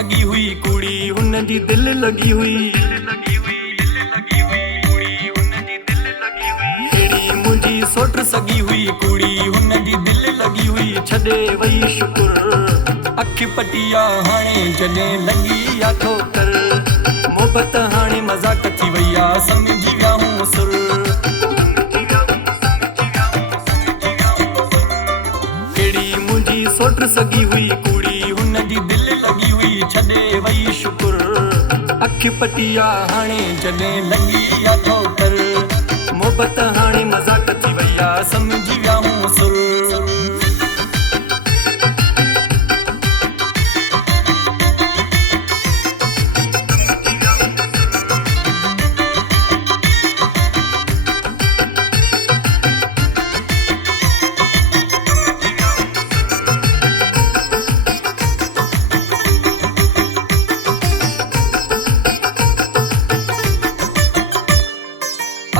सगी हुई कुड़ी हुन जी दिल लगी हुई केड़ी मुंहिंजी सोट सगी हुई कुड़ी हुन जी दिल लगी हुई छॾे वई शुकुर अख पटिया हाणे जॾहिं लगी आ ठोकर मोहबत हाणे मज़ाक थी वई आ समझी विया हूं सुर केड़ी मुंहिंजी सोट सगी हुई कुड़ी हुन जी दिल लगी हुई छॾे वई शुकुर अख पटिया हाणे जॾहिं लगी आ ठोकर मोहबत हाणे मज़ाक थी वई आ समझी विया हूं सुर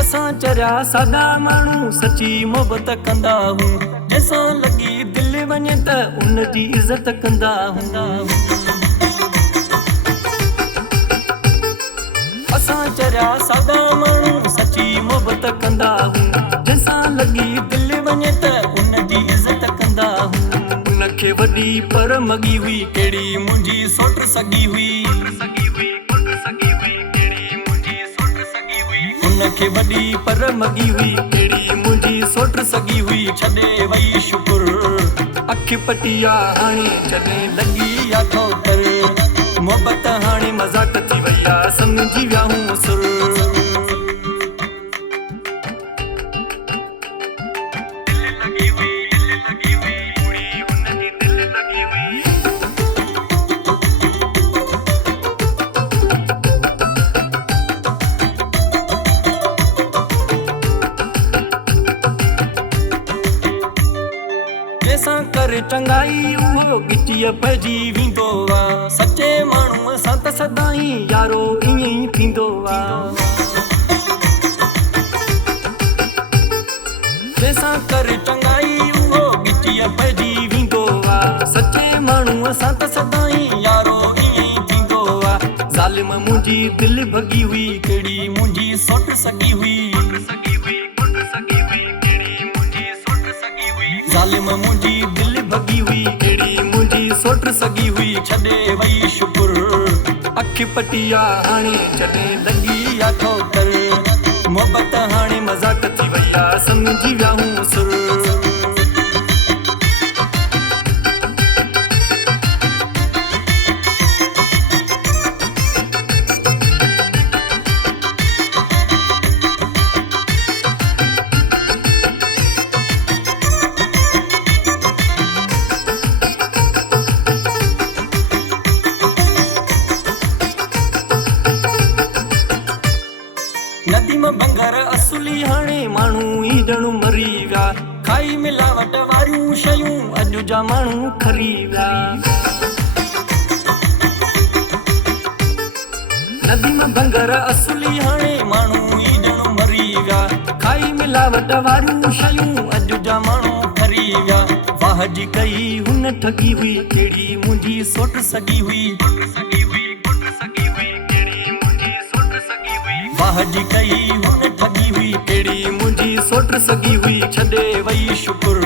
असां चरिया सादा माण्हू सची मोहबत कंदा हूं जंहिंसां लगी दिल वञे त उन जी इज़त कंदा हूंदा असां चरिया सादा माण्हू सची मोहबत कंदा हूं जंहिंसां लगी दिल वञे त उन जी इज़त कंदा हूं उनखे वॾी पर मगी हुई केड़ी मुंहिंजी सोट सगी हुई उनखे वॾी पर मगी हुई केड़ी मुंहिंजी सोट सगी हुई छॾे वई शुकुर अख पटिया हाणे जॾहिं लगी आ ठोकर मोहबत हाणे मज़ाक थी वई आ समझी विया हूं सुर जैसा कर चंगाई उहो गिटीअ पइजी वेंदो आ सचे माण्हूअ सां त सदाई यारो ईअं ई थींदो आ जैसा कर चंगाई उहो गिटीअ पइजी वेंदो आ सचे माण्हूअ सां त सदाई यारो ईअं ई थींदो आ ज़ालिम मुंहिंजी दिल भगी हुई केड़ी मुंहिंजी सोट सगी हुई ज़ालिम मुंहिंजी दिल भगी हुई केड़ी मुंहिंजी सोट सगी हुई छॾे वई शुकुर अख पटिया हाणे जॾहिं लगी आ ठोकर मोहबत हाणे मज़ाक थी वई आ समझी विया हूं सुर नदीम बंगर असुली हाणे माण्हू ई ॼणु मरी विया खाई मिलावट वारियूं शयूं अॼु जा माण्हू खरी विया नदीम बंगर असुली हाणे माण्हू ई ॼणु मरी विया खाई मिलावट वारियूं शयूं अॼु जा माण्हू खरी विया वाह जी कई हुन ठगी हुई केड़ी मुंहिंजी सोट सगी हुई वाह जी कई हुन ठगी हुई केड़ी मुंहिंजी सोट सगी हुई छॾे वई शुकुर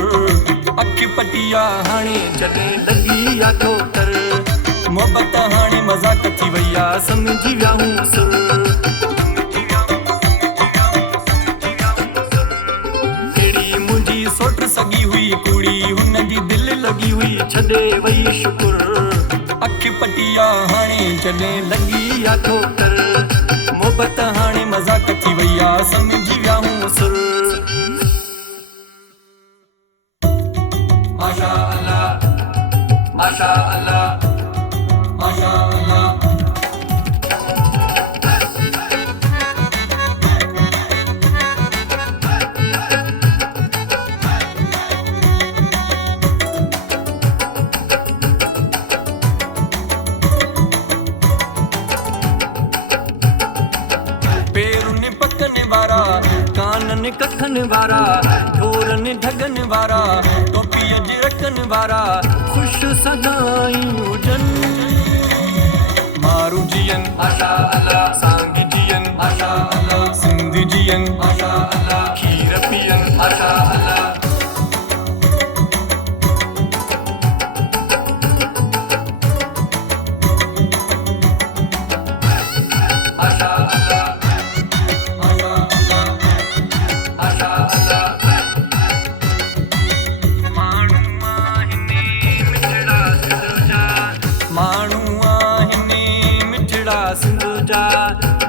अख पटिया हाणे जॾहिं लगी आ ठोकर मोहबत हाणे मज़ाक थी वई आ समझी विया हूं सुर केड़ी मुंहिंजी सोट सगी हुई कुड़ी हुन जी दिल लगी हुई छॾे वई शुकुर अख पटिया हाणे जॾहिं लगी आ ठोकर मोहबत हाणे मज़ाक थी वई आ समझी विया हूं सुर माशा अल्लाह माशा अल्लाह माशा अल्लाह कखन वारा ढोरन ढगन वारा टोपीअ जे रखन वारा ख़ुश सदाई हुजन जियन माशा अल्लाह, सांग जियन माशा अल्लाह, सिंध जियन माशा अल्लाह, खीर पियन माशा अल्लाह।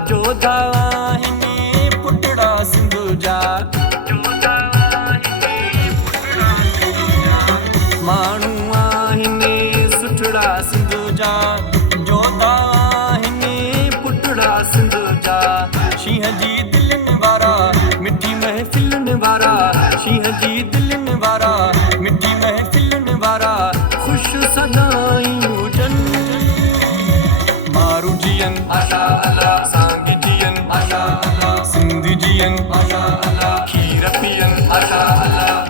जोधा आहिनि पुटड़ा सिंध जा, जोधा आहिनि पुटड़ा सिंध जा, माण्हू आहिनि सुठड़ा सिंध जा, जोधा आहिनि पुटड़ा सिंध जा। शींहं जी दिलनि वारा मिठी महफ़िलनि वारा, शींहं जी दिलनि वारा मिठी महफ़िलनि वारा, ख़ुशि सदाईं हुजनि। मारू जियन माशा अल्लाह, सांग जियन माशा अल्लाह, सिंध जियन माशा अल्लाह, खीर पियन माशा अल्लाह।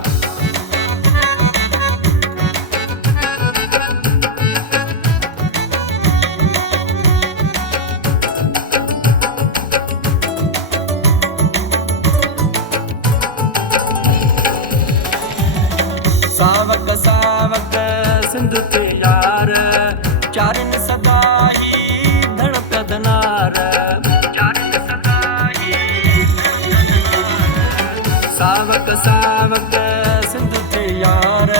सावक सावक सिंध ते यार, चारन सदा ही धड़कदनार, चारन सदा ही सावक सावक सिंध ते यार,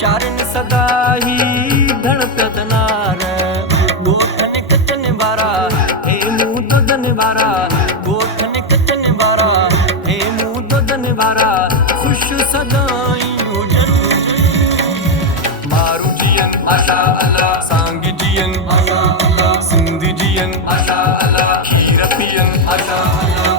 चारन सदा ही धड़कदनार। गोठन कचन वारा हे मुंह दुधन वारा, गोठन कचन वारा हे मुंह दुधन वारा, ख़ुशि सदाईं मारू जियन माशा अल्लाह, सांग जियन माशा अल्लाह, सिंध जियन माशा अल्लाह, खीर पियन माशा अल्लाह।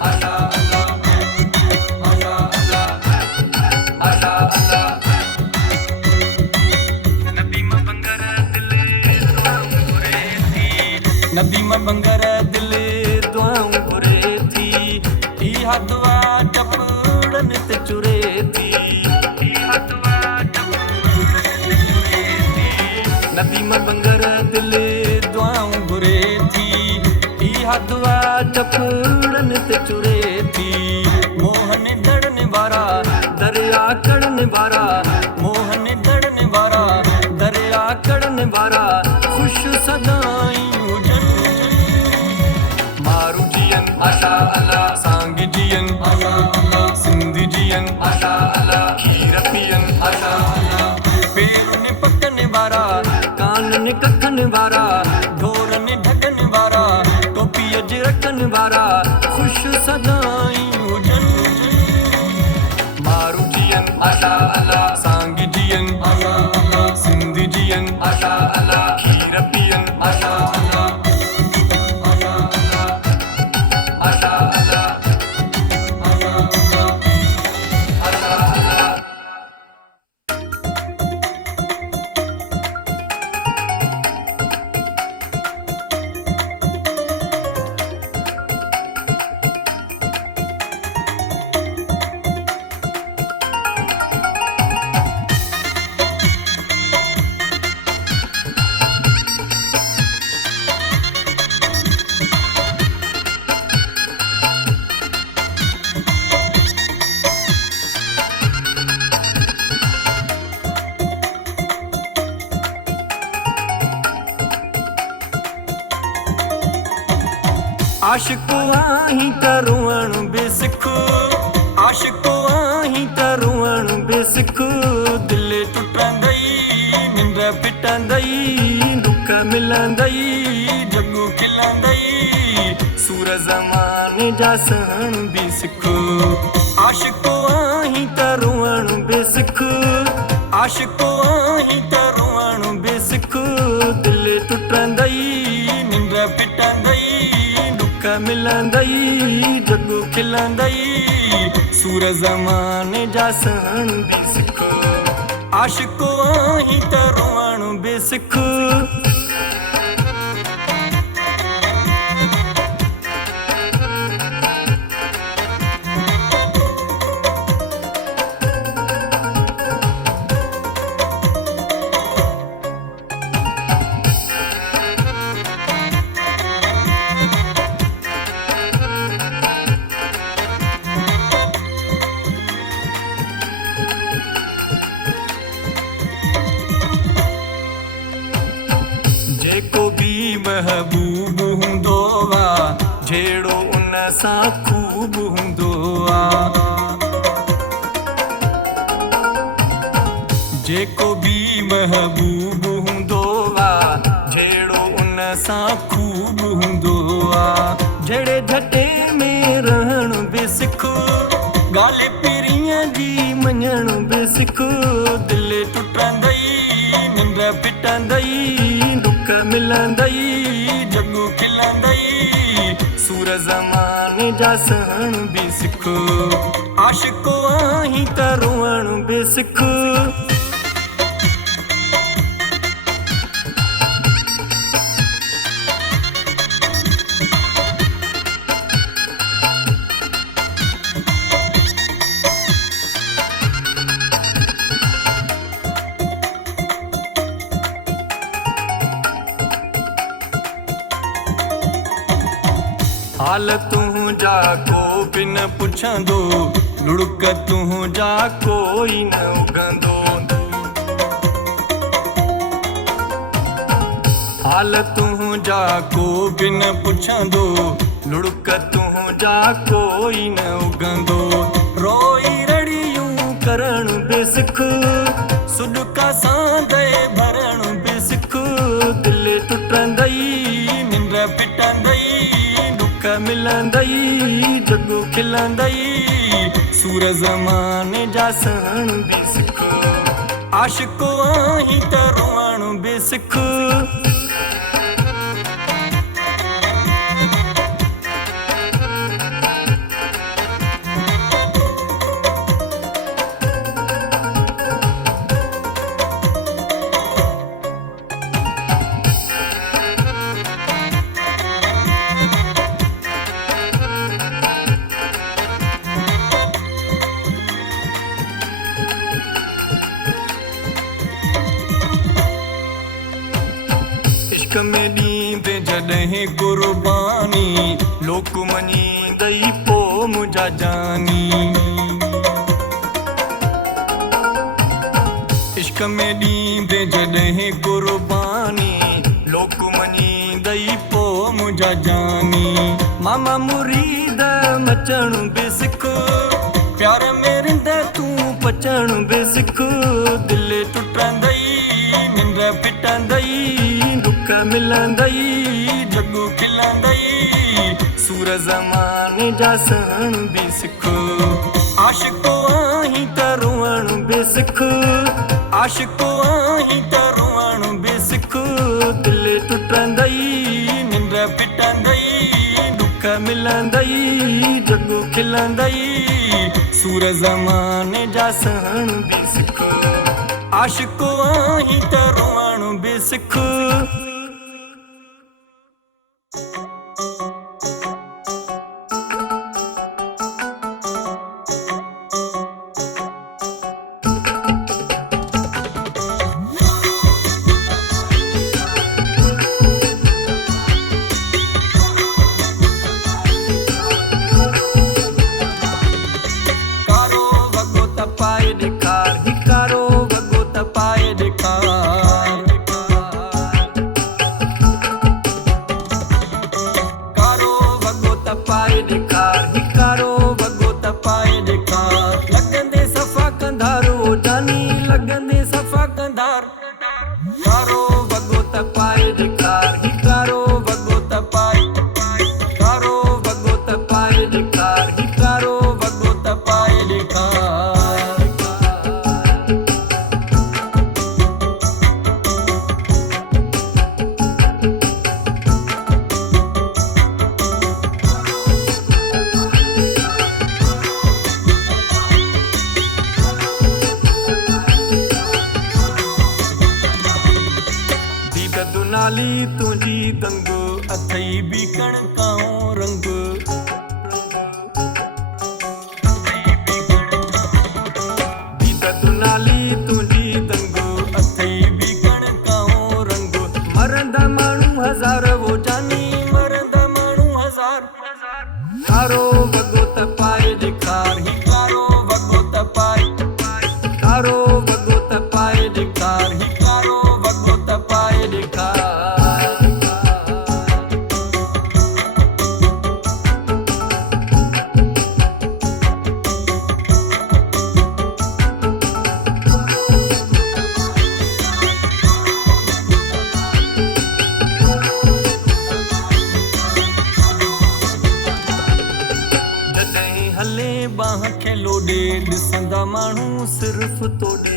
माशा अल्लाह, माशा अल्लाह, माशा अल्लाह। नबी मां बंगर दिल दुआऊं घुरे थी, नबी मां बंगर दिल दुआऊं घुरे थी, इहा दुआ टपड़न ते चुरे थी, इहा दुआ टपड़न ते चुरे थी। नबी मां बंगर दिल दुआऊं घुरे थी, इहा दुआ टपड़न ते चुरे थी। मोहन दड़न वारा दरिया कड़न वारा, मोहन दड़न वारा दरिया कड़न वारा, ख़ुशि सदाईं हुजनि। मारू जियन माशा अल्लाह, सांग जियन माशा अल्लाह, सिंध जियन माशा अल्लाह, खीर पियन माशा अल्लाह। पेरन पकन वारा, कानन कखन वारा, ढोरन ढकन वारा, टोपी अजरकन वारा, ख़ुशि सदाईं हुजनि। मारू जियन माशा अल्लाह, सांग जियन माशा अल्लाह, सिंध जियन माशा अल्लाह, खीर पियन माशा अल्लाह। आशिक आहीं त रुअण बि सिख, आशिक आहीं त रुअण बि सिख। दिल टुटंदई निंड फिटंदई, दुख मिलंदई जग खिलंदई, सूर ज़माने जा सहण बि सिख। आशिक आहीं त रुअण बि सिख, आशिक आहीं त रुअण बि सिख। दिल टुटंदई निंड फिटंदई, मिलंदई जग खिलंदई, सूर ज़माने जा सहण बि सिख। आशिक आहीं त रुअण बि सिख। जेको भी महबूब हूंदो आहे जहिड़ो उन सां खूब हूंदो आहे जेको भी महबूब हूंदो आहे जहिड़ो उन सां खूब हूंदो आहे जहिड़े झटे में रहण बि सिखो ॻाल्हि पीरीअ जी मञण बि सिखो दिलि टुटंदई निंड फिटंदई दुख मिलंदई जॻो खिलंदई सूर ज़माने जा सहण बि सिखो आशिको आहीं त रोअण बि सिखो हाल तुंहिंजा को बि न पुछंदो लुड़क तुंहिंजा कोई न उगंदो हाल तुंहिंजा को बि न पुछंदो लुड़क तुंहिंजा कोई न उगंदो रोई रड़ियूं करण बि सिखो सुॾका सां दए भरण बि सिखो दिलि टुटंदई निंड फिटंदई मिलंदई जॻो खिलंदई सूर ज़माने जा सहण बि सिखो आशिको आहीं त रोअण बि सिखो इश्क में ॾींदे जॾहिं कुर्बानी लोक मञींदई पोइ मुंहिंजा जानी इश्क में ॾींदे जॾहिं कुर्बानी लोक मञींदई पोइ मुंहिंजा जानी मामा मुरीद मचण बि सिखो प्यार में रिंद तूं पचण बि सिखो दिलि टुटंदई निंड फिटंदई दुख मिलंदई जॻो खिलंदई सूर ज़माने जा सहण बि सिखो आशिको आहीं त रोअण बि सिखो आशिको आहीं त रोअण बि सिखो दिलि टुटंदई निंड फिटंदई दुख मिलंदई जॻो खिलंदई सूर ज़माने जा सहण बि सिखो आशिको आहीं त रोअण बि सिखो लगंदे सफ़ा कंधार कारो वॻो त पाए ॾेखार ही कारो वॻो त पाए कारो वॻो त पाए ॾेखार ही कारो वॻो त पाए ॾेखार दुनाली तुझी दंग अथई बीकण काओ रंग दुनाली तुझी दंग अथई बीकण काओ रंग मरंदा माण्हू हज़ार वो जानी मरंदा माण्हू हज़ार कारो वॻो त पाए ॾेखार ही कारो वॻो त पाए कारो वॻो त पाए ॾेखार ही कारो वॻो त पाए ॾेखार ॾिसंदा माण्हू सिर्फ़ तोॾे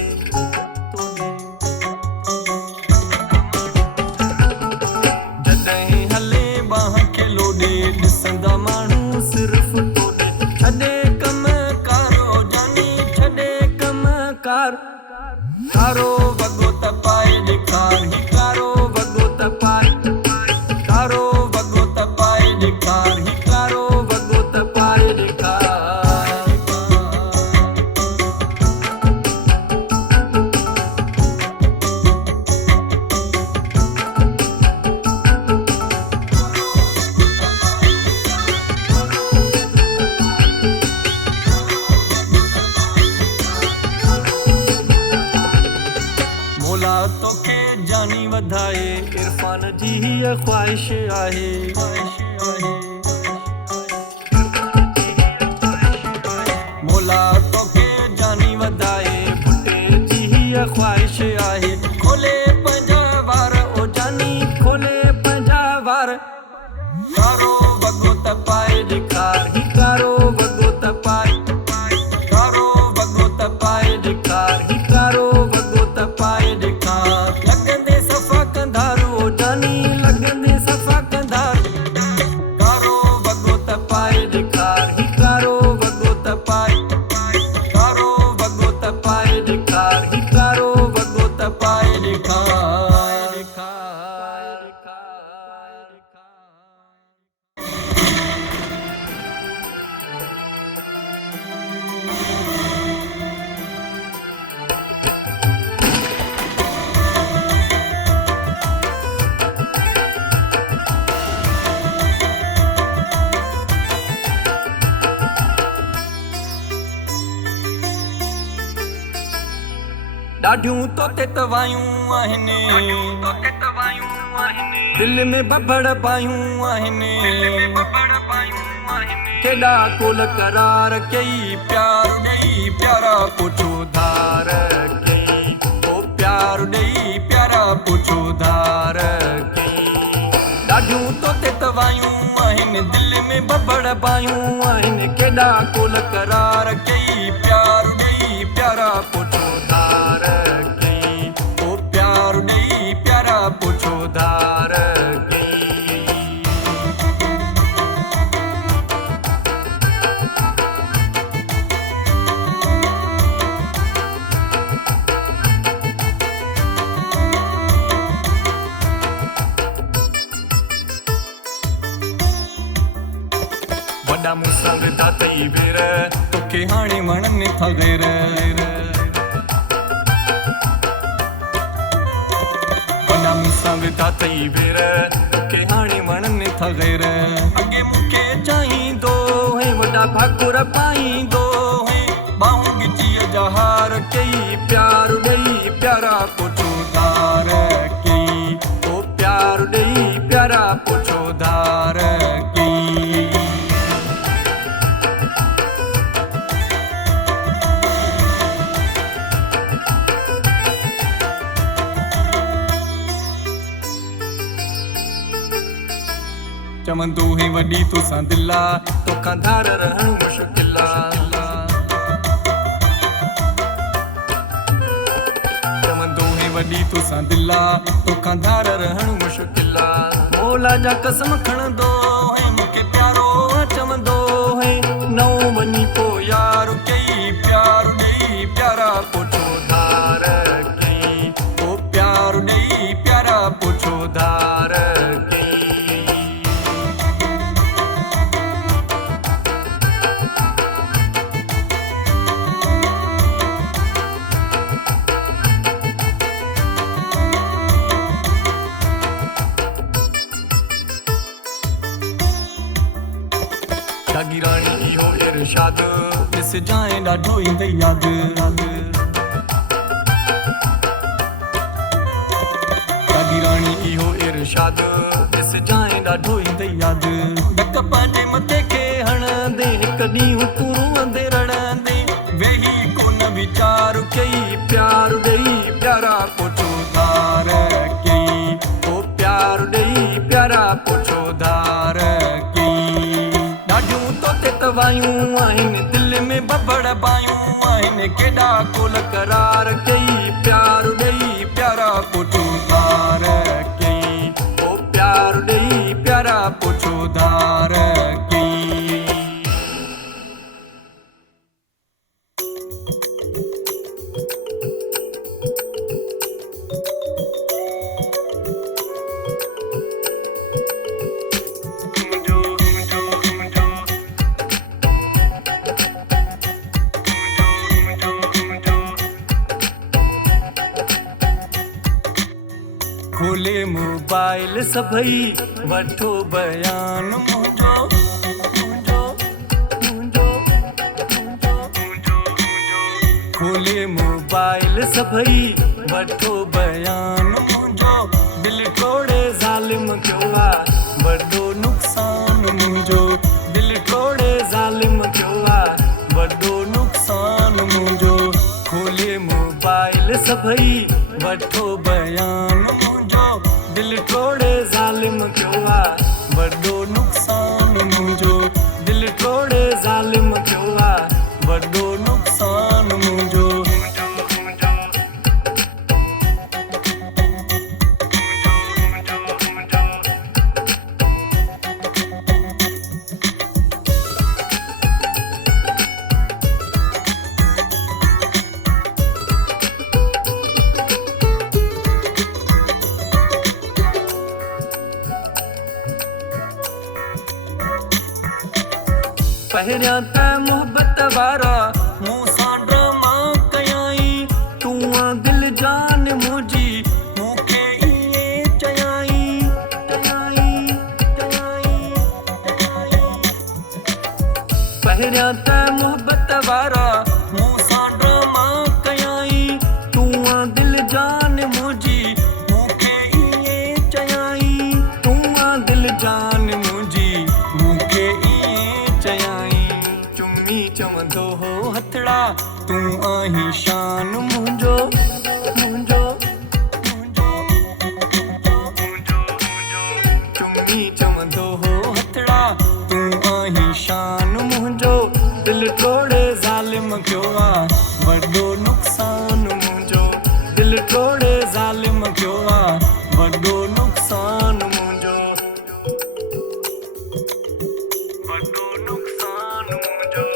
जॾहिं हले बाह खे लोॾे ॾिसंदा माण्हू सिर्फ़ तोॾे छॾे कम कारो जानी छॾे कम कार कारो वॻो त पाए ॾेखार ही कारो वॻो त पाए कारो वॻो त पाए ॾेखार ही कारो वॻो त पाए ॾेखार मौला तोखे जानी वधाए इरफान जी हीअ ख़्वाहिश आहे मौला तोखे जानी वधाए पुटे जी हीअ ख़्वाहिश आहे खोले पंहिंजा वार ओ जानी खोले पंहिंजा वार कारो वॻो त पाए ॾेखार ही कारो वॻो त पाए कारो वॻो त पाए ॾेखार ही कारो वॻो त पाए ॾेखार लॻंदे सफ़ा कंधार ओ जानी लॻंदे सफ़ा कंधार कारो वॻो त पाए ॾेखार ही कारो वॻो त पाए कारो वॻो त पाए ॾेखार ही कारो वॻो त पाए ॾेखार ॾाढियूं तोते तवायूं आहिनि दिलि में बबड़ पायूं आहिनि केॾा कोल करार कई प्यार ॾेई प्यारा पुछो धार कई ओ प्यार ॾेई प्यारा पुछो धार कई ॾाढियूं तोते तवायूं आहिनि दिलि में बबड़ पायूं आहिनि केॾा कोल करार कई प्यार ॾेई प्यारा पुछो धार कई ओ प्यार ॾेई प्यारा पुछो धार कई वॾा मूंसां विधा तई वेर तोखे हाणे वणनि था ग़ैर वॾा मूंसां विधा तई वेर तोखे हाणे वणनि था ग़ैर अॻे मूंखे चाहींदो है वॾा भाकुर पाईंदो है ॿाहूं ॻिचीअ जा हार कई प्यार ॾेई प्यारा पुछो धार कई ओ प्यार ॾेई प्यारा पुछो धार कई चवंदो है वॾी तोसां दिलि आहे तोखां धार रहणु मुश्किल चवंदो है वॾी तोसां दिलि आहे तोखां धार रहणु मुश्किल मौला जा कसम खणंदो है मूंखे प्यारो चवंदो है नओं वञी पोइ यार कई प्यार ॾेई प्यारा पुछो धार कई ओ प्यार ॾेई प्यारा पुछो धार कई जागी राणी इहो इरशाद ॾिस जाए ॾाढो ईंदई यादि जागी राणी इहो इरशाद ॾिस जाए ॾाढो ईंदई यादि ढक पंहिंजे मथे खे हणंदे हिकु ॾींहुं तूं रोअंदे रड़ंदे वेही कोन वीचार कई प्यार ॾेई प्यारा पुछो धार कई ओ प्यार ॾेई प्यारा पुछो धार कई ॾाढियूं तोते तवायूं आहिनि दिलि में बबड़ पायूं कोल करार कई प्यार ॾेई प्यारा पोचो धार कई ओ प्यार ॾेई प्यारा पोचो धार कई खोले मोबाइल सभई वठो बयान मुंहिंजो मुंहिंजो मुंहिंजो मुंहिंजो खोले मोबाइल सभई वठो बयान मुंहिंजो दिल तोड़े ज़ालिम कयो आहे वॾो नुक़सान मुंहिंजो दिल तोड़े ज़ालिम कयो आहे वॾो नुक़सान मुंहिंजो खोले मोबाइल सभई वठो बयान दिल तोड़े ज़ालिम कयो आहे वॾो नुक़सान मुंहिंजो दिल तोड़े ज़ालिम कयो आहे वॾो नुक़सान मुंहिंजो पहिरियां त मुहबत वारा मूं सां ड्रामा कयाई तूं दिल जान मुंहिंजी मूंखे इहे चयाई चयाई चयाई चयाई पहिरियां त मुहबत वारा मूं सां ड्रामा कयाई तूं दिल जान मुंहिंजी मूंखे इहे चयाई तूं दिल जान मुंहिंजी मूंखे चवंदो हो हथड़ा तूं आहीं शान मुंहिंजो मुंहिंजो मुंहिंजो मुंहिंजो चुम्मी चवंदो हो हथड़ा तूं आहीं शान मुंहिंजो दिल तोड़े ज़ालिम कयो आहे वॾो नुक़सान मुंहिंजो दिल तोड़े ज़ालिम कयो आहे वॾो नुक़सान मुंहिंजो वॾो नुक़सान मुंहिंजो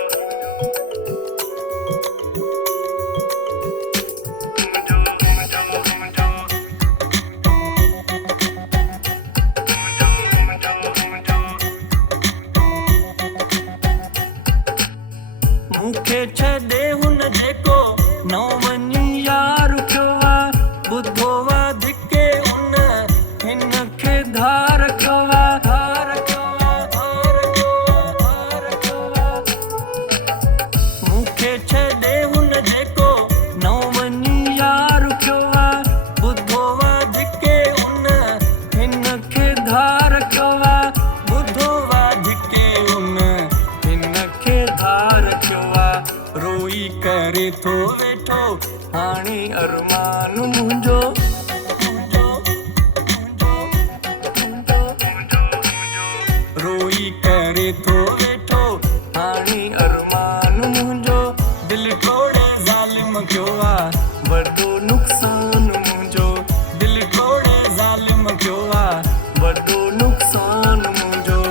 मूंखे छॾे हुन जेको न वञी यार कयो आहे ॿुधो आहे धिके हुन हिन खे धार कयो आहे धार कयो आहे धार कयो आहे धार कयो आहे मूंखे छॾे हुन जेको न वञी यार कयो आहे ॿुधो आहे धिके हुन हिन खे धार कयो आहे ॿुधो आहे धिके हुन हिन खे धार कयो आहे रोई करे थो वेठो हाणे अरमान मुंहिंजो मुंहिंजो मुंहिंजो मुंहिंजो रोई करे थो वेठो हाणे अरमान मुंहिंजो दिल तोड़े ज़ालिम कयो आहे वॾो नुक़सान मुंहिंजो दिल तोड़े ज़ालिम कयो आहे वॾो नुक़सान मुंहिंजो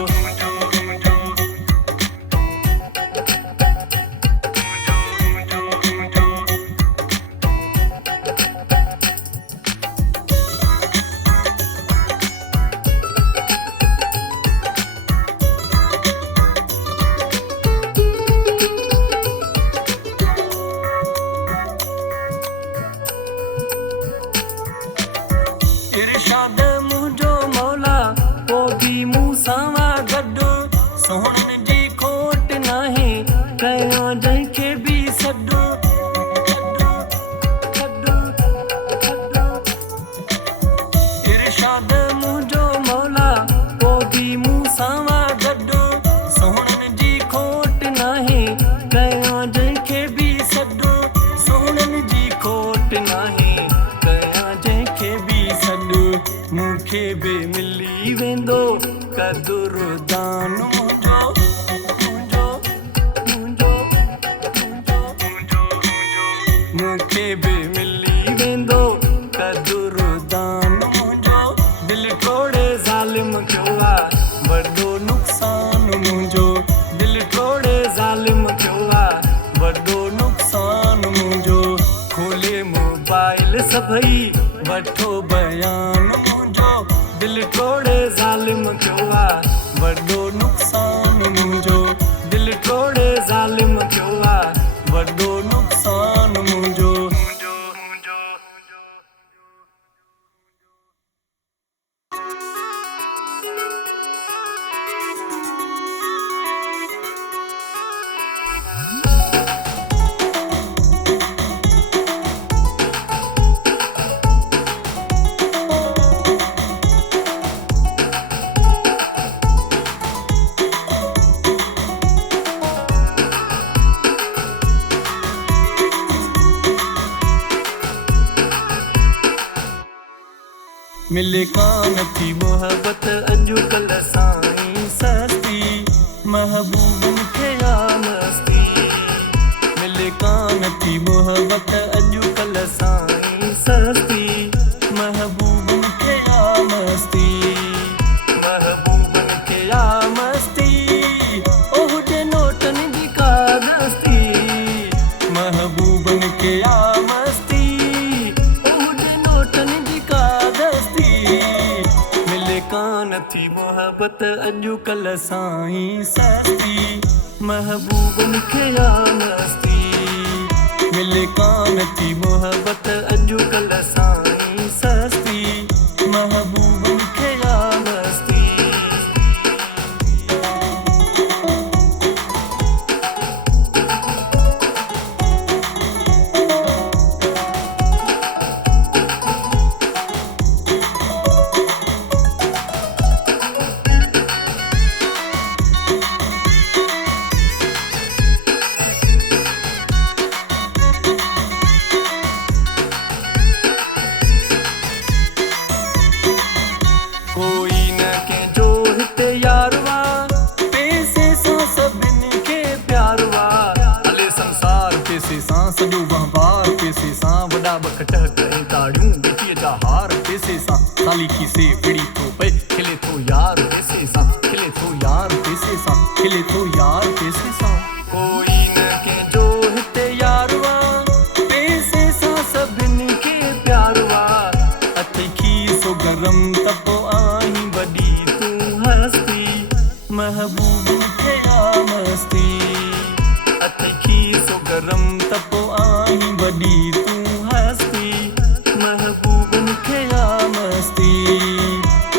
इरशाद मुंहिंजो मौला पोइ बि मूं सां गॾु सोहणनि जी खोट नाहे कयां जंहिंखे बि सॾु इरशाद मुंहिंजो मौला पोइ बि मूं सां गॾु सोहणनि जी खोट नाहे कयां जंहिंखे बि सॾु सोहणनि जी खोट नाहे कयां जंहिंखे बि सॾु मूंखे बि मिली वेंदो कदुरदान मुंहिंजो मुंहिंजो मुंहिंजो मुंहिंजो मुंहिंजो सभई वठो बयान मुंहिंजो दिल टोड़े ज़ालिम कयो आहे वॾो नुक़सान मुंहिंजो दिल टोड़े ज़ालिम कयो आहे वॾो नुक़सान मुंहिंजो मिले कान थी मोहब्बत अॼुकल्ह साईं सस्ती महबूबन खे आ मस्ती मिले कान थी मोहब्बत अॼुकल्ह साईं सस्ती महबूबन खे आ मस्ती महबूबन खे आ मस्ती ओ हुजे नोटनि जी का दस्ती महबूबन खे आ मस्ती ओ हुजे नोटनि जी का दस्ती मिले कान थी मोहब्बत अॼुकल्ह साईं सस्ती महबूबन खे आ मस्ती मिले कान थी मोहब्बत अॼुकल्ह साईं सस्ती महबूबन खे आ मस्ती साली खीसे पिड़ी तो पे खिले तो यार पैसे सा खिले तो यार पैसे सा खिले तो यार पैसे सा कोई न के जो हिते यारवा पैसे सा सभिनी के प्यारवा अथे खीसो गरम तपो आई वडी तू हस्ती महबूबन खे आ मस्ती अथे खीसो गरम तपो आई वडी तू हस्ती महबूबन खे आ मस्ती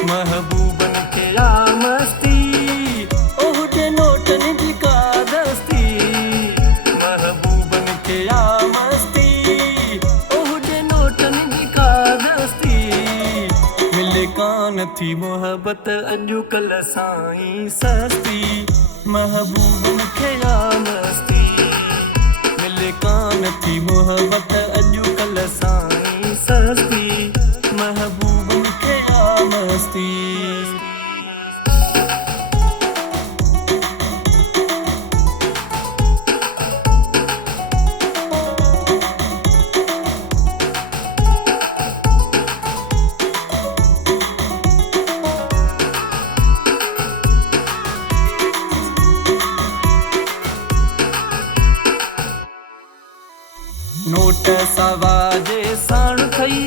महबूबन खे आ मस्ती ओ हुजे नोटनि जी का दस्ती महबूबन खे आ मस्ती ओ हुजे नोटनि जी का दस्ती मिले कान थी मोहब्बत अॼुकल्ह साईं सस्ती महबूबन खे आ मस्ती मिले कान थी मोहब्बत अॼुकल्ह साईं सस्ती महबूबन खे आ मस्ती नोट सवा जे साण थई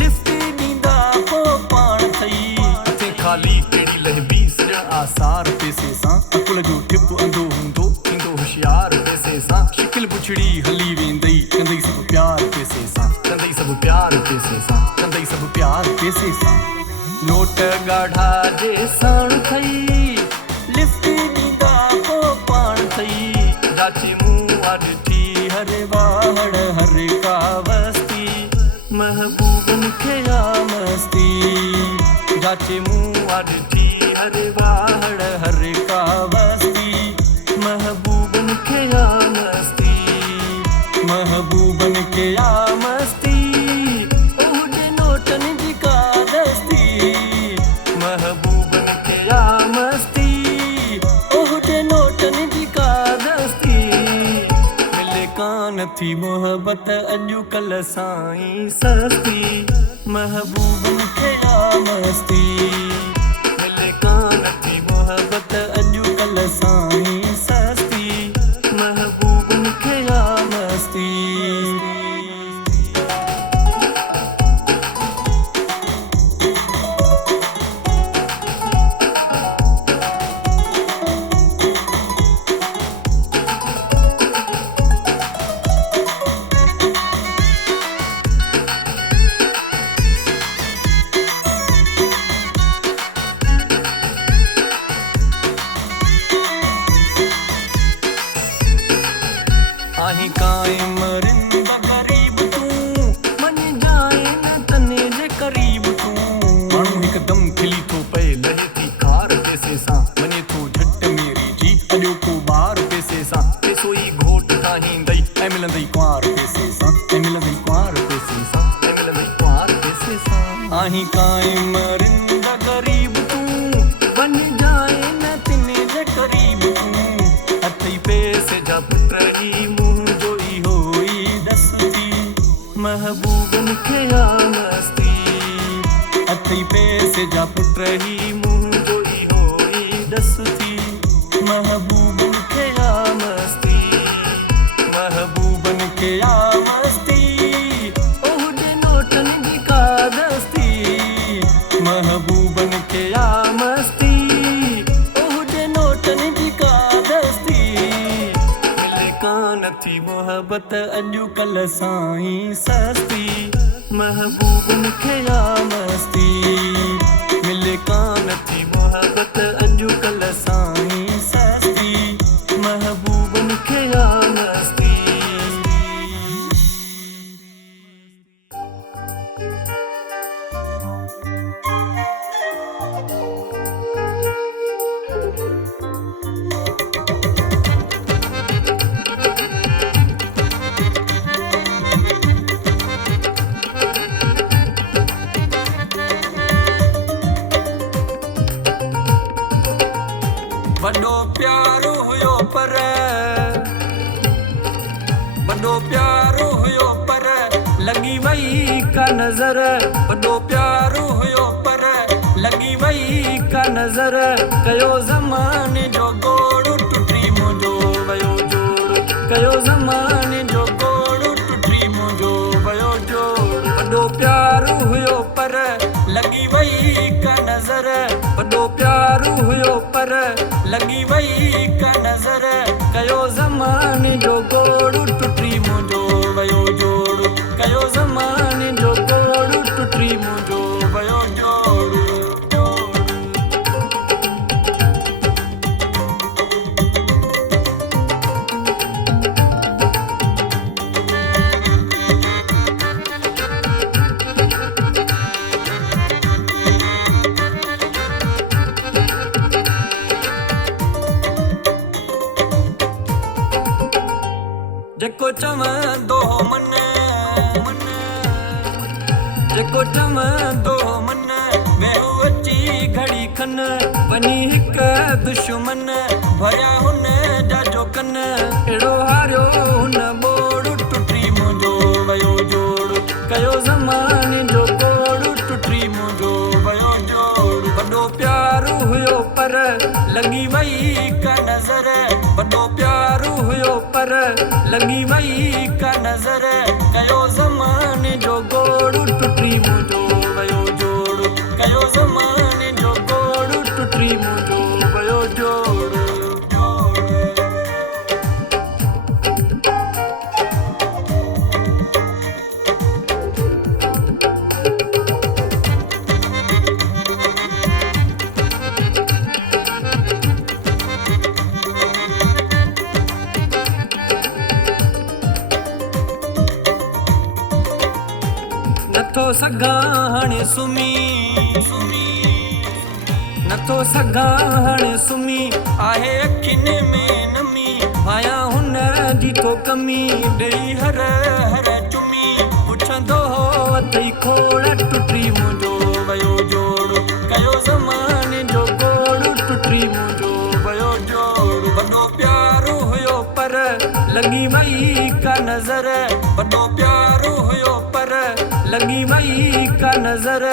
लिफ्ट ॾींदा पोइ पाण थई हथे ख़ाली कहिड़ी लहबी सॼण आसार पैसे सां अकुल जो टिप अंधो हूंदो थींदो होशियार पैसे सां शिकिल पुछड़ी हली वेंदई कंदई सभु प्यार पैसे सां कंदई सभु प्यार पैसे सां कंदई सभु प्यार पैसे सां नोट ॻाढ़ा जे साण थई लिफ्ट ॾींदा पोइ पाण थई जाची मूं ॾिठी हरे वाहड़ हरे का वस्ती महबूबन खे आ मस्ती जाचे मुआ ॾिठी हरे वाहड़ हरे का वस्ती महबूबन खे आ मस्ती महबूबन खे आ मस्ती ओ हुजे नोटनि जी का दस्ती महबूबन खे आ मस्ती ओ हुजे नोटनि जी का दस्ती कान थी मोहब्बत अॼुकल्ह साईं सस्ती महबूबन खे आ मस्ती मिले कान थी मोहब्बत अॼुकल्ह साईं सस्ती महबूबन खे आ मस्ती आहीं कायम रिंदा गरीब तूं बन जाए न तिने जे करीब तूं अथई पैसे जा पुट ही मुंह जोई होई दस्ती महबूबन खे आ मस्ती अथई पैसे जा पुट ही मुंह जोई होई दस्ती महबूबन खे आ मस्ती महबूबन खे आ मस्ती ओहदे नोटन जी का दस्ती महबूबन खे आ मस्ती ओहदे नोटन जी का दस्ती मिले कान थी मोहब्बत अॼुकल्ह साईं सस्ती महबूबन खे आ मस्ती मिले कान थी मोहब्बत अॼुकल्ह साईं सस्ती महबूबन खे आ मस्ती वॾो प्यारो हुयो पर वॾो प्यारो हुयो पर लॻी वई का नज़र वॾो प्यारो हुयो पर लॻी वई का नज़र कयो ज़माने जो गोड़ टुटी मुंहिंजो वयो जोड़ कयो ज़माने जो गोड़ टुटी मुंहिंजो वयो जोड़ वॾो प्यारो हुयो पर लॻी वई का नज़र वॾो प्यारो हुयो पर लॻी वई का नज़र कयो ज़माने जो गोड़ टुटी मुंहिंजो वयो जोड़ कयो ज़माने जो गोड़ टुटी मुंहिंजो वयो जोड़ जेको चवंदो मन मन जेको चवंदो मन वेहो अची घड़ी खन वञी हिकु दुश्मन भरिया हुन जा जो कन अहिड़ो हारियो हुन बोड़ टुटी मुंहिंजो वयो जोड़ कयो ज़माने जो गोड़ टुटी मुंहिंजो वयो जोड़ वॾो प्यारो हुयो पर लॻी वई का नज़र वॾो प्यारो हुयो पर लॻी वई का नज़र कयो ज़माने जो गोड़ टुटी मुंहिंजो वयो जोड़ कयो ज़माने जो गोड़ टुटी मुंहिंजो वयो जोड़ नथो सघां हाणे सुम्ही नथो सघां हाणे सुम्ही आहे अखियुनि में नमी भाया हुन जी को कमी ॾेई हर हर चुमी पुछंदो हो अथई खोड़ टुटी मुंहिंजो वयो जोड़ कयो ज़माने जो गोड़ टुटी मुंहिंजो वयो जोड़ वॾो प्यारो हुयो पर लॻी वई का नज़र वॾो प्यारो हुयो पर लॻी वई का नज़र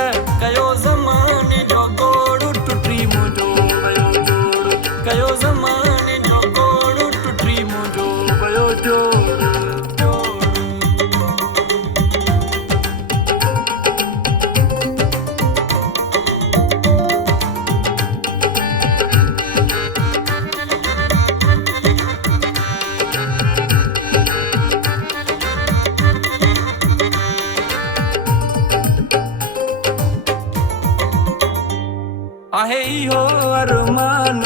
कयो ज़माने जो गोड़ टुटी मुंहिंजो वयो जोड़ कयो ज़माने जो गोड़ टुटी मुंहिंजो वयो जोड़ आहे इहो अरमान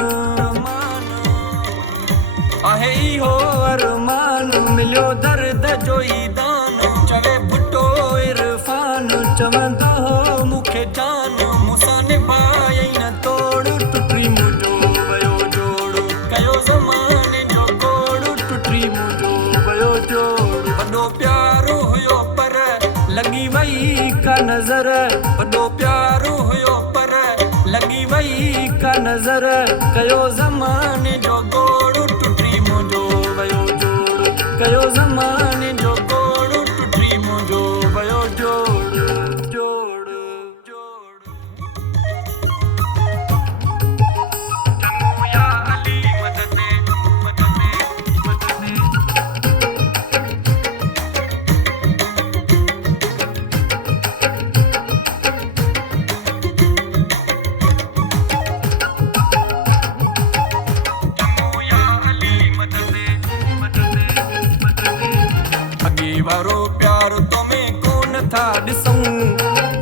आहे इहो अरमान मिलियो दर्द जो ई दान चवे भुटो इरफान चवंदो हो मूंखे जान मूंसां निभायई न तोड़ टुटी मुंहिंजो वयो जोड़ कयो ज़माने जो गोड़ टुटी मुंहिंजो वयो जोड़ वॾो प्यारो हुयो पर लॻी वई का नज़र वॾो प्यारो हुयो पर लॻी वई का नज़र कयो ज़माने जो गोड़ टुटी मुंहिंजो वयो जोड़ कयो ज़माने जो गोड़ टुटी मुंहिंजो वयो जोड़ जोड़ जोड़ चङो या अली मदद वारो प्यार तोमें कोन था ॾिसूं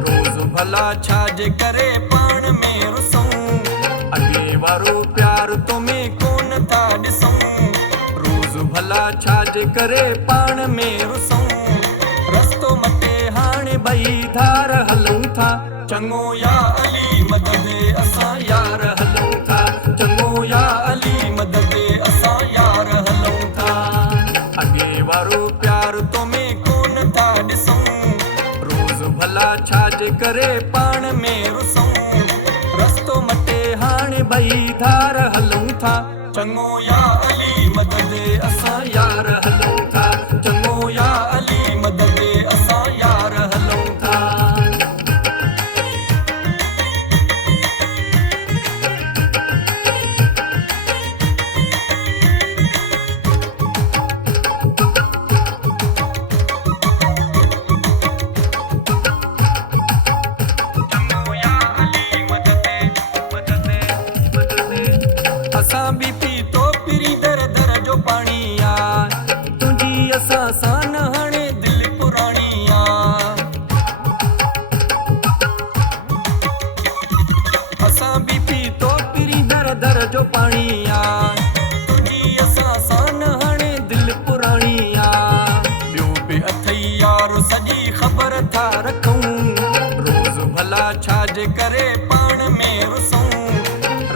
रोज़ भला छाजे करे पाण में रुसूं अॻे वारो प्यार तोमें कोन था ॾिसूं रोज़ भला छाजे करे पाण में रुसूं रस्तो मटे हाणे ॿई धार हलूं था चङो या अली मदद असां यार हलूं था चङो या अली मदद असां यार हलूं था अॻे वारो प्यार तोमें कोन था ॾिसूं रोज़ भला छाजे करे पाण में रुसूं रस्तो मटे हाणे ॿई धार हलूं था चङो या अली मदद असां यार हलूं था चङो या अली मदद असां यार हलूं था असां बि पीतो पिरी दर दर जो पाणी आ तुंहिंजी असां सां न हाणे दिलि पुराणी आ असां बि पीतो पिरी दर दर जो पाणी आ तुंहिंजी असां सां न हाणे दिलि पुराणी आ ॿियो बि अथई यारो सॼी ख़बर था रखूं रोज़ भला छाजे करे पाण में रुसूं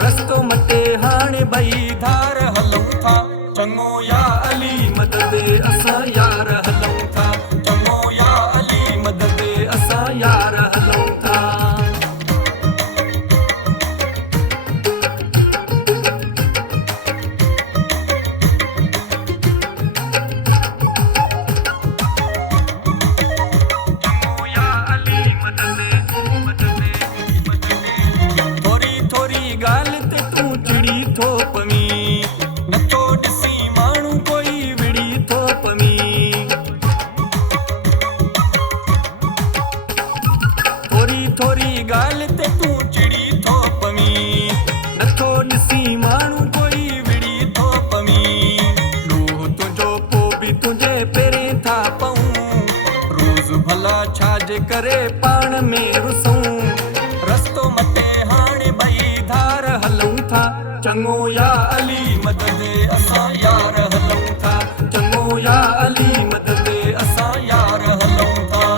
रस्तो मटे हाणे ॿई धार हलूं था चङो या अली मदद असां यार हलूं था चङो या अली मदद असां यार हलूं था चङो या अली मदद थोरी थोरी ॻाल्हि ते तूं चिड़ी थो पवी नथो ॾिसी माण्हू कोई विड़ी थो पवी थोरी थोरी ॻाल्हि ते तूं चिड़ी थो पवी नथो ॾिसी माण्हू कोई विड़ी थो पवी ॾोह तुंहिंजो पोइ बि तुंहिंजे पहिरें था पऊं रोज़ भला छाजे करे पाण में रुसूं रस्तो मटे हाणे ॿई धार हलूं था चङो या अली मदद असां यार हलूं था चङो या अली मदद असां यार हलूं था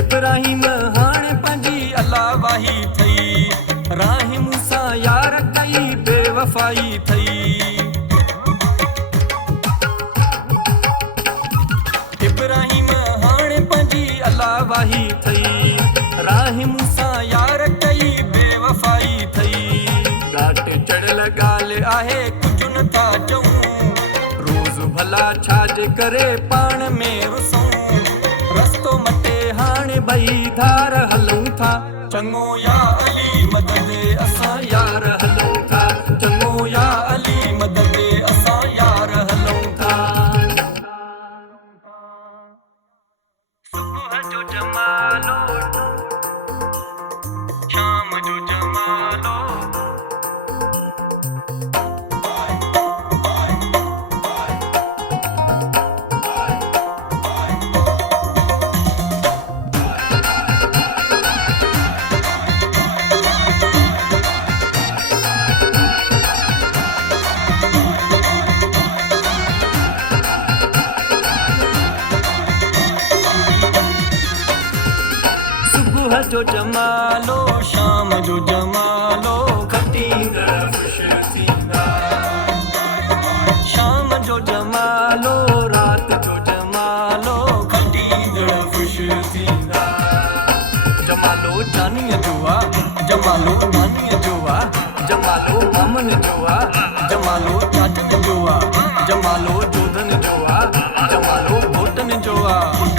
इब्राहिम हाणे पंहिंजी अल्लाह वाही थई राही मूंसां यार कई बेवफ़ाई थई इब्राहिम हाणे पंहिंजी अल्लाह वाही थई राही मूंसां यार कई बेवफ़ाई थई घाट चढ़ियल ॻाल्हि आहे कुझु नथा चऊं रोज़ भला छाजे करे पाण में रुसूं रस्तो मटे हाणे ॿई धार हलूं था चङो या अली मदद असां यार हलूं था चङो या अली मदद असां यार हलूं था सुबुह जो जमालो शाम जो जमालो सुबह जो जमालो शाम जो जमालो खटींदड़ ख़ुश थींदा शाम जो जमालो रात जो जमालो खटींदड़ ख़ुश थींदा जमालो जानीअ जो आहे जमालो नानीअ जो आहे जमालो मामन जो आहे जमालो चाचन जो आहे जमालो जोधन जो आहे जमालो घोटन जो आहे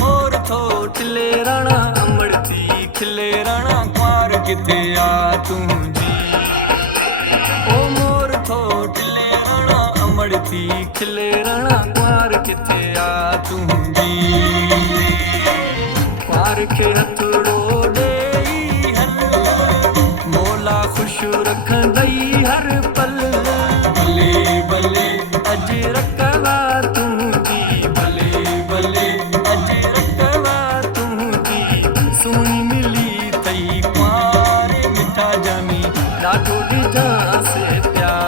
मोर थो टिले राणा अमड़ थी खिले राणा कुंवार किथे आ तुंहिंजी ओ मोर थो टिले राणा अमड़ थी खिले राणा कुंवार किथे आ तुंहिंजी कुंवार खे हथड़ो ॾेई हल मौला ख़ुशि रखंदई हर पल भले भले अॼु रखवा तुंहिंजी भले भले अॼु रखवा तुंहिंजी सुहिणी मिली अथई कुंवार मिठा ॼमी ॾाढो ॾिजांसि प्यार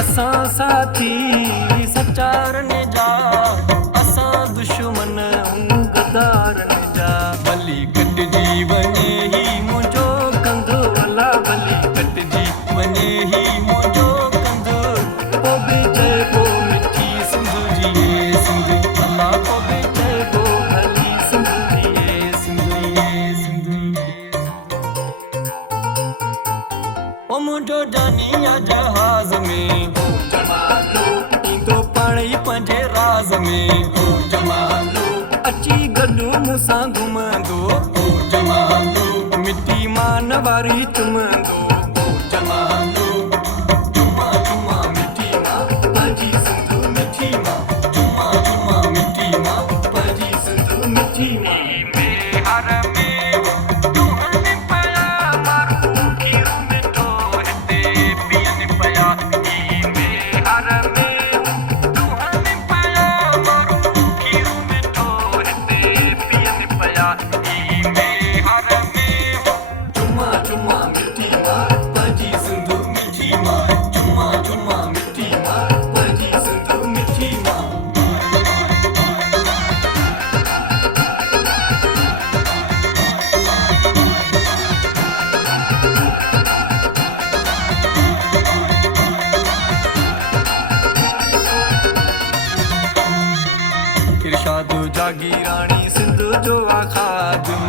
असां साथी सचारनि जा असां दुश्मन गदारनि जा भली कटिजी वञे ही मुंहिंजो कंधु अला भली कटिजी वञे ही मुंहिंजो कंधु पोइ बि चइबो मिठी सिंध जी सिंध अला पोइ बि चइबो भली सिंध जी सिंध ओ मुंहिंजो जानी आहे जहाज़ में जमालो ईंदो पाण ई पंहिंजे राज़ में जमालो अची गॾु मूंसां घुमंदो जमालो मिटी मान वारी चुमंदो जमालो चुमा चुमा मिटी मां पंहिंजी सिंध मिठी मां चुमा चुमा मिटी मां पंहिंजी सिंध मिठी मां हर में तुहनि पिया मारू खीरू मिठो हिते पीअनि पिया हर में तुहनि पिया मारू खीरू मिठो हिते पीअनि पिया हर में चुमा चुमा मिठी मां पंहिंजी सिंध मिठी मां चुमा चुमा मिठी मां पंहिंजी सिंध मिठी मां इरशाद जागी राणी सिंध जो आखादम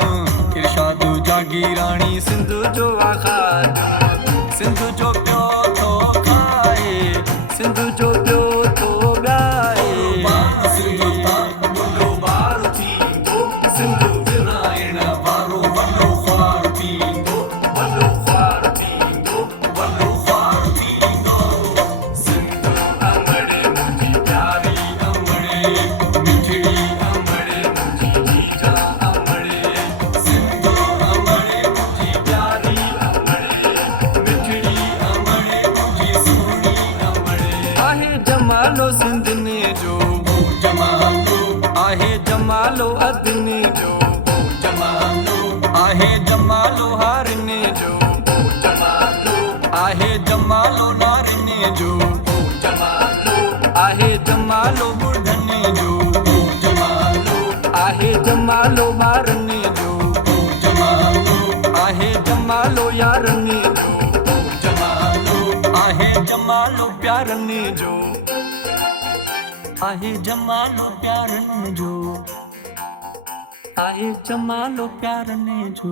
इरशाद जागी राणी सिंध जो आखादम सिंध जो पियो थो खाए सिंध जो पियो थो ॻाए सिंध तां वॾो ॿार थींदो सिंध विराइण वारो वॾो ख़्वार थींदो वॾो ख़्वार थींदो वॾो ख़्वार थींदो सिंध अमड़े मुंहिंजी प्यारी अमड़े मिठड़ी अमड़े मुंहिंजी जीजा अमड़े सिंध अमड़े मुंहिंजी प्यारी अमड़े मिठड़ी अमड़े मुंहिंजी सुहिणी अमड़े आहे जमालो सिंधने जो जमालो आहे जमालो अदने जो जमालो आहे जमालो हारने जो जमालो आहे जमालो नारने जो जमालो आहे जमालो बुढ़ने जो जमालो आहे जमालो ॿारने जो जमालो आहे जमालो यारने जो जमालो आहे जमालो प्यारने जो आहे जमालो प्यारने जो आहे जमालो प्यारने जो